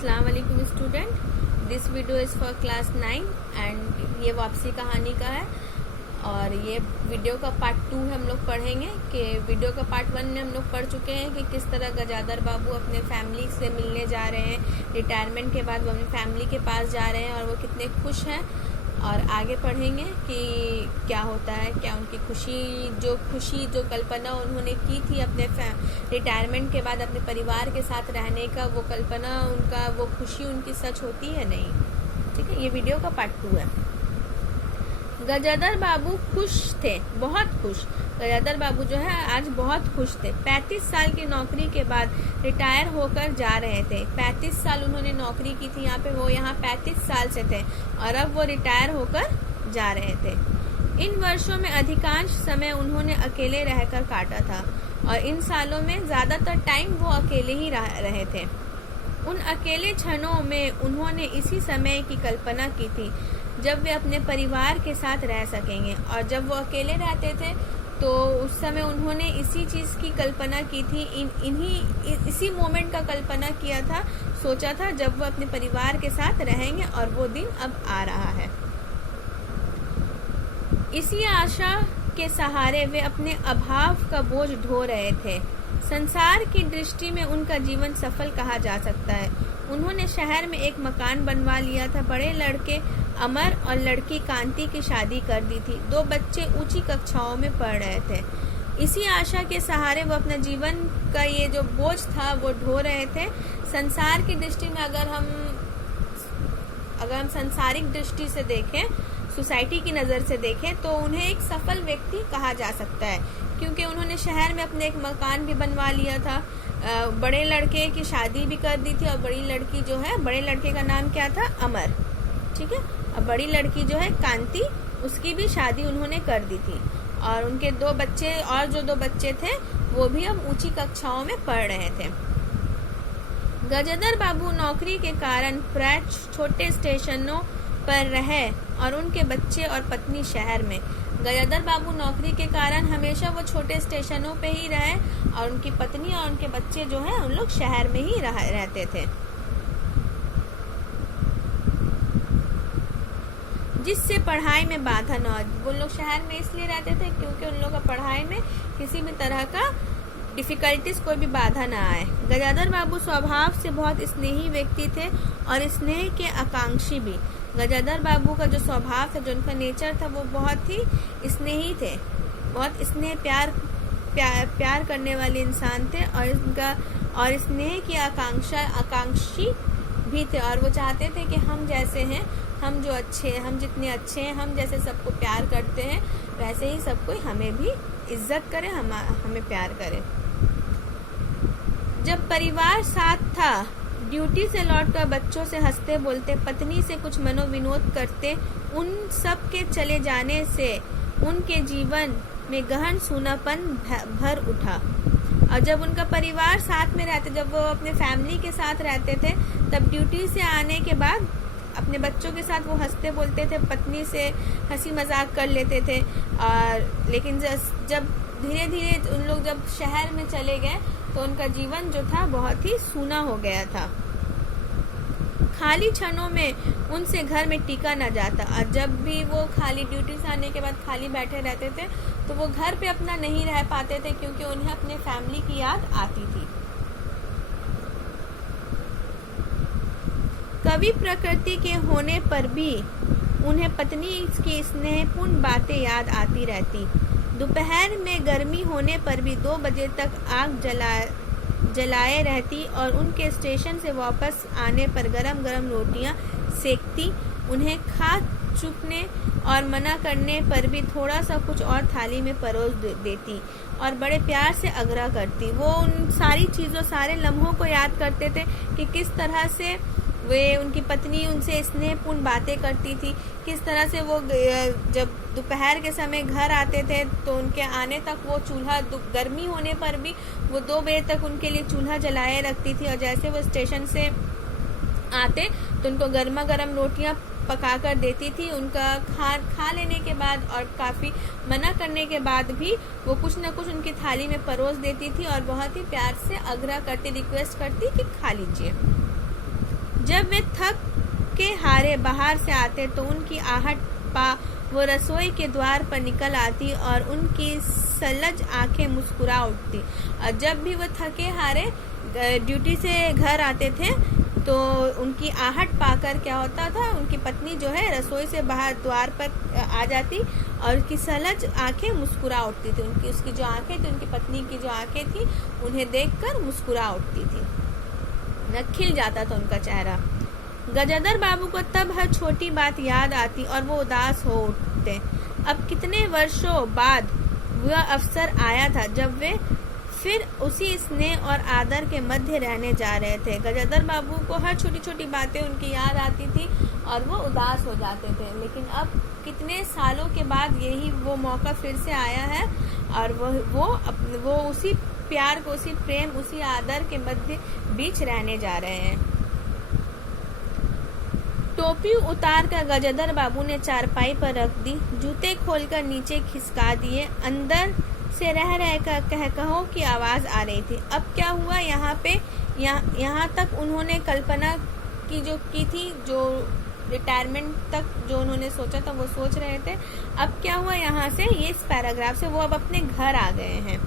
अस्सलाम वालेकुम student, this video is for class 9 and ये वापसी कहानी का है। और ये वीडियो का पार्ट 2 हम लोग पढ़ेंगे कि वीडियो का पार्ट 1 में हम लोग पढ़ चुके हैं कि किस तरह गजादर बाबू अपने फैमिली से मिलने जा रहे हैं। रिटायरमेंट के बाद वो अपनी फैमिली के पास जा रहे हैं और वो कितने खुश हैं। और आगे पढ़ेंगे कि क्या होता है, क्या उनकी खुशी जो कल्पना उन्होंने की थी अपने रिटायरमेंट के बाद अपने परिवार के साथ रहने का, वो कल्पना उनका, वो खुशी उनकी सच होती है नहीं। ठीक है, ये वीडियो का पार्ट 2 है। गजादर बाबू खुश थे, बहुत खुश। गजादर बाबू जो है आज बहुत खुश थे। 35 साल की नौकरी के बाद रिटायर होकर जा रहे थे। 35 साल उन्होंने नौकरी की थी यहाँ पे, वो यहाँ 35 साल से थे और अब वो रिटायर होकर जा रहे थे। इन वर्षों में अधिकांश समय उन्होंने अकेले रहकर काटा था और इन सालों में ज्यादातर टाइम वो अकेले ही रहे थे। उन अकेले क्षणों में उन्होंने इसी समय की कल्पना की थी जब वे अपने परिवार के साथ रह सकेंगे। और जब वो अकेले रहते थे तो उस समय उन्होंने इसी चीज़ की कल्पना की थी, इसी मोमेंट का कल्पना किया था, सोचा था जब वो अपने परिवार के साथ रहेंगे और वो दिन अब आ रहा है। इसी आशा के सहारे वे अपने अभाव का बोझ ढो रहे थे। संसार की दृष्टि में उनका जीवन सफल कहा जा सकता है। उन्होंने शहर में एक मकान बनवा लिया था, बड़े लड़के अमर और लड़की कांति की शादी कर दी थी। 2 बच्चे ऊंची कक्षाओं में पढ़ रहे थे। इसी आशा के सहारे वो अपना जीवन का ये जो बोझ था वो ढो रहे थे। संसार की दृष्टि में अगर हम संसारिक दृष्टि से देखें, सोसाइटी की नज़र से देखें, तो उन्हें एक सफल व्यक्ति कहा जा सकता है, क्योंकि उन्होंने शहर में अपने एक मकान भी बनवा लिया था, बड़े लड़के की शादी भी कर दी थी और बड़ी लड़की जो है, बड़े लड़के का नाम क्या था? अमर। ठीक है, और बड़ी लड़की जो है कांति, उसकी भी शादी उन्होंने कर दी थी और उनके 2 बच्चे और जो 2 बच्चे थे वो भी अब ऊंची कक्षाओं में पढ़ रहे थे। गजादर बाबू नौकरी के कारण प्राय छोटे स्टेशनों पर रहे और उनके बच्चे और पत्नी शहर में। गजादर बाबू नौकरी के कारण हमेशा वो छोटे स्टेशनों पे ही रहे और उनकी पत्नी और उनके बच्चे जो है उन लोग शहर में ही रहते थे, जिससे पढ़ाई में बाधा न हो। वो लोग शहर में इसलिए रहते थे क्योंकि उन लोगों का पढ़ाई में किसी भी तरह का डिफिकल्टीज, कोई भी बाधा ना आए। गजादर बाबू स्वभाव से बहुत स्नेही व्यक्ति थे और स्नेह के आकांक्षी भी। गजादर बाबू का जो स्वभाव था, जो उनका नेचर था, वो बहुत ही स्नेही थे, बहुत स्नेह प्यार करने वाले इंसान थे और स्नेह की आकांक्षी भी थे। और वो चाहते थे कि हम जैसे हैं, हम जितने अच्छे हैं, हम जैसे सबको प्यार करते हैं, वैसे ही सब कोई हमें भी इज्जत करे, हमें प्यार करे। जब परिवार साथ था, ड्यूटी से लौटकर बच्चों से हंसते बोलते, पत्नी से कुछ मनोविनोद करते, उन सब के चले जाने से उनके जीवन में गहन सूनापन भर उठा। और जब उनका परिवार साथ में रहते, जब वो अपने फैमिली के साथ रहते थे, तब ड्यूटी से आने के बाद अपने बच्चों के साथ वो हंसते बोलते थे, पत्नी से हंसी मजाक कर लेते थे। और लेकिन जब धीरे धीरे उन लोग जब शहर में चले गए तो उनका जीवन जो था बहुत ही सूना हो गया था। खाली क्षणों में उनसे घर में टिका न जाता और जब भी वो खाली ड्यूटी से आने के बाद खाली बैठे रहते थे तो वो घर पे अपना नहीं रह पाते थे, क्योंकि उन्हें अपने फैमिली की याद आती थी। कवि प्रकृति के होने पर भी उन्हें पत्नी की स्नेहपूर्ण बातें याद आती रहती। दोपहर में गर्मी होने पर भी 2 बजे तक आग जलाए रहती और उनके स्टेशन से वापस आने पर गरम गरम रोटियां सेकती। उन्हें खा चुकने और मना करने पर भी थोड़ा सा कुछ और थाली में परोस देती और बड़े प्यार से आग्रह करती। वो उन सारी चीज़ों, सारे लम्हों को याद करते थे कि किस तरह से वे, उनकी पत्नी उनसे स्नेहपूर्ण बातें करती थी, किस तरह से वो जब दोपहर के समय घर आते थे तो उनके आने तक वो चूल्हा, गर्मी होने पर भी वो 2 बजे तक उनके लिए चूल्हा जलाए रखती थी। और जैसे वो स्टेशन से आते तो उनको गर्मा गर्म रोटियां पका कर देती थी। उनका खा लेने के बाद और काफ़ी मना करने के बाद भी वो कुछ न कुछ उनकी थाली में परोस देती थी और बहुत ही प्यार से आग्रह करती, रिक्वेस्ट करती कि खा लीजिए। जब वे थक के हारे बाहर से आते तो उनकी आहट पा वो रसोई के द्वार पर निकल आती और उनकी सलज आंखें मुस्कुरा उठती। और जब भी वो थके हारे ड्यूटी से घर आते थे तो उनकी आहट पाकर क्या होता था, उनकी पत्नी जो है रसोई से बाहर द्वार पर आ जाती और उसकी सलज आंखें मुस्कुरा उठती थी। उसकी जो आंखें थी, उनकी पत्नी की जो आंखें थी, उन्हें देखकर मुस्कुरा उठती थी, न खिल जाता था उनका चेहरा। गजाधर बाबू को तब हर छोटी बात याद आती और वो उदास हो उठते। अब कितने वर्षों बाद वह अवसर आया था जब वे फिर उसी स्नेह और आदर के मध्य रहने जा रहे थे। गजाधर बाबू को हर छोटी छोटी बातें उनकी याद आती थी और वो उदास हो जाते थे, लेकिन अब कितने सालों के बाद यही वो मौका फिर से आया है और वो उसी प्यार को, उसी प्रेम, उसी आदर के मध्य बीच रहने जा रहे हैं। टोपी उतार कर गजाधर बाबू ने चारपाई पर रख दी, जूते खोलकर नीचे खिसका दिए। अंदर से रह कर कहकहों की आवाज आ रही थी। अब क्या हुआ यहाँ तक उन्होंने कल्पना की थी, जो रिटायरमेंट तक जो उन्होंने सोचा था वो सोच रहे थे। अब क्या हुआ यहाँ से, ये इस पैराग्राफ से वो अब अपने घर आ गए हैं।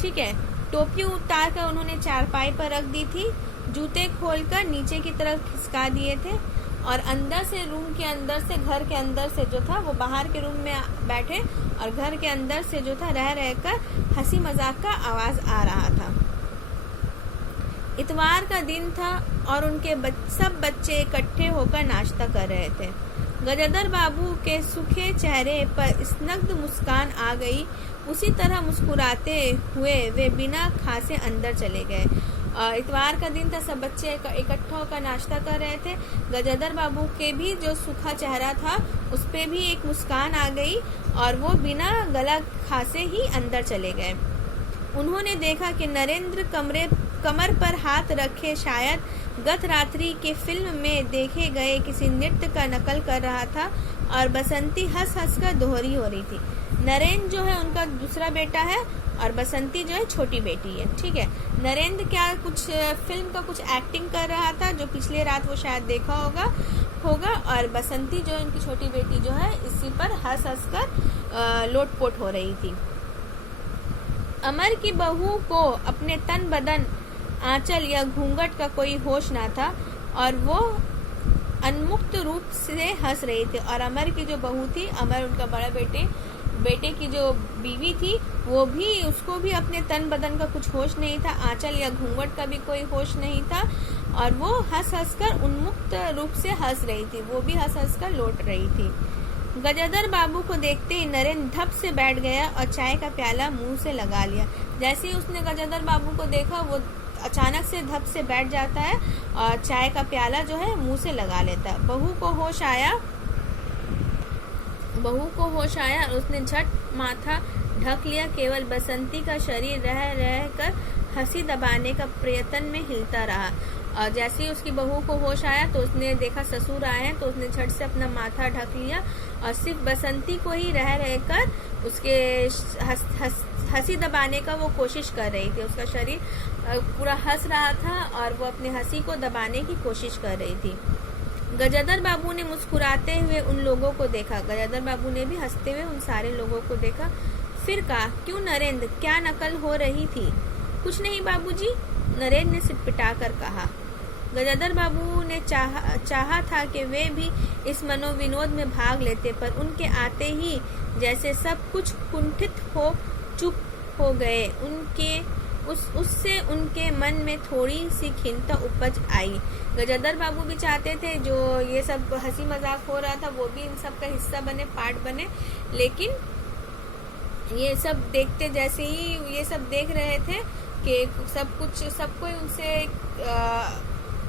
ठीक है, टोपी उतार कर उन्होंने चारपाई पर रख दी थी, जूते खोलकर नीचे की तरफ खिसका दिए थे और अंदर से, रूम के अंदर से, घर के अंदर से जो था वो बाहर के रूम में बैठे और घर के अंदर से जो था रह रहकर हंसी मजाक का आवाज आ रहा था। इतवार का दिन था और उनके सब बच्चे इकट्ठे होकर नाश्ता कर रहे थे। गजाधर बाबू के सूखे चेहरे पर स्निग्ध मुस्कान आ गई। उसी तरह मुस्कुराते हुए वे बिना खासे अंदर चले गए। इतवार का दिन था, सब बच्चे इकट्ठा होकर नाश्ता कर रहे थे। गजाधर बाबू के भी जो सूखा चेहरा था उस पे भी एक मुस्कान आ गई और वो बिना गला खासे ही अंदर चले गए। उन्होंने देखा कि नरेंद्र कमर पर हाथ रखे शायद गत रात्रि के फिल्म में देखे गए किसी नृत्य का नकल कर रहा था और बसंती हंस हंस कर दोहरी हो रही थी। नरेंद्र जो है उनका दूसरा बेटा है और बसंती जो है छोटी बेटी है। ठीक है, नरेंद्र क्या कुछ फिल्म का कुछ एक्टिंग कर रहा था जो पिछले रात वो शायद देखा होगा और बसंती जो है उनकी छोटी बेटी जो है इसी पर हंस हंस कर लोटपोट हो रही थी। अमर की बहू को अपने तन बदन, आंचल या घूंघट का कोई होश ना था और वो उन्मुक्त रूप से हंस रही थी। और अमर की जो बहू थी, अमर उनका बड़ा बेटे की जो बीवी थी, वो भी, उसको भी अपने तन बदन का कुछ होश नहीं था, आंचल या घूंघट का भी कोई होश नहीं था और वो हंस हंस कर उन्मुक्त रूप से हंस रही थी, वो भी हंस हंस कर लौट रही थी। गजाधर बाबू को देखते ही नरेंद्र धप से बैठ गया और चाय का प्याला मुंह से लगा लिया। जैसे ही उसने गजाधर बाबू को देखा वो अचानक से धप से बैठ जाता है और चाय का प्याला जो है मुंह से लगा लेता है। बहू को होश आया और उसने झट माथा ढक लिया। केवल बसंती का शरीर रह कर हंसी दबाने का प्रयत्न में हिलता रहा और जैसे ही उसकी बहू को होश आया तो उसने देखा ससुर आए हैं तो उसने झट से अपना माथा ढक लिया और सिर्फ बसंती को ही रह कर उसके हंसी दबाने का वो कोशिश कर रही थी। उसका शरीर पूरा हंस रहा था और वो अपनी हंसी को दबाने की कोशिश कर रही थी। गजाधर बाबू ने मुस्कुराते हुए उन लोगों को देखा। गजाधर बाबू ने भी हंसते हुए उन सारे लोगों को देखा। फिर कहा, क्यों नरेंद्र, क्या नकल हो रही थी? कुछ नहीं बाबूजी, नरेंद्र ने सिटपिटाकर कहा। गजाधर बाबू ने चाहा था कि वे भी इस मनोविनोद में भाग लेते, पर उनके आते ही जैसे सब कुछ कुंठित हो चुप हो गए। उससे उनके मन में थोड़ी सी खिन्नता उपज आई। गजाधर बाबू भी चाहते थे जो ये सब हंसी मजाक हो रहा था वो भी इन सब का हिस्सा बने, पार्ट बने, लेकिन ये सब देखते, जैसे ही ये सब देख रहे थे कि सबको उनसे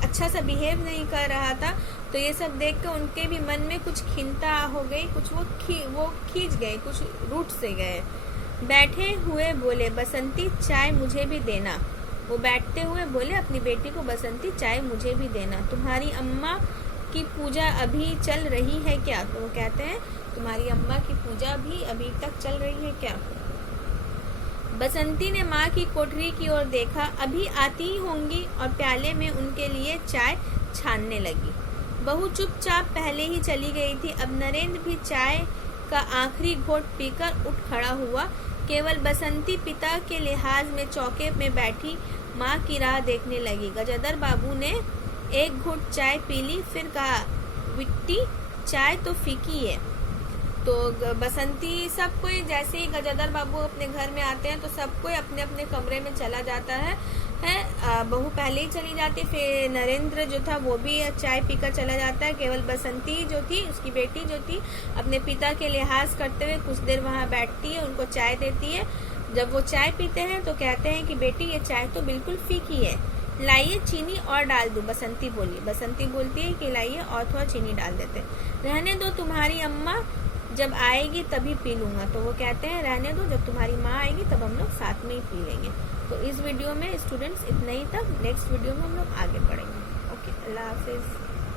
अच्छा सा बिहेव नहीं कर रहा था, तो ये सब देख कर उनके भी मन में कुछ खिन्नता हो गई, कुछ वो खींच गए, कुछ रूठ से गए। बैठे हुए बोले, बसंती चाय मुझे भी देना। वो बैठते हुए बोले अपनी बेटी को, बसंती चाय मुझे भी देना। तुम्हारी अम्मा की पूजा अभी चल रही है क्या? तो वो कहते हैं तुम्हारी अम्मा की पूजा भी अभी तक चल रही है क्या? बसंती ने माँ की कोठरी की ओर देखा। अभी आती ही होंगी और प्याले में उनके लिए चाय छानने लगी। बहू चुपचाप पहले ही चली गई थी। अब नरेंद्र भी चाय का आखिरी घोट पीकर उठ खड़ा हुआ। केवल बसंती पिता के लिहाज में चौके में बैठी माँ की राह देखने लगी। गजेंद्र बाबू ने एक घूंट चाय पी ली, फिर कहा, विट्टी, चाय तो फीकी है। तो बसंती सब कोई, जैसे ही गजेंद्र बाबू अपने घर में आते हैं तो सब कोई अपने अपने कमरे में चला जाता है। बहू पहले ही चली जाती, फिर नरेंद्र जो था वो भी चाय पीकर चला जाता है। केवल बसंती जो थी, उसकी बेटी जो थी, अपने पिता के लिहाज करते हुए कुछ देर वहाँ बैठती है, उनको चाय देती है। जब वो चाय पीते हैं तो कहते हैं कि बेटी ये चाय तो बिल्कुल फीकी है, लाइए चीनी और डाल दूं। बसंती बोलती है कि लाइए और थोड़ा चीनी डाल देते। रहने दो, तुम्हारी अम्मा जब आएगी तभी पी लूंगा। तो वो कहते हैं रहने दो, जब तुम्हारी माँ आएगी तब हम लोग साथ में ही पी लेंगे। तो इस वीडियो में स्टूडेंट्स इतना ही था। नेक्स्ट वीडियो में हम लोग आगे बढ़ेंगे। ओके, अल्लाह हाफिज।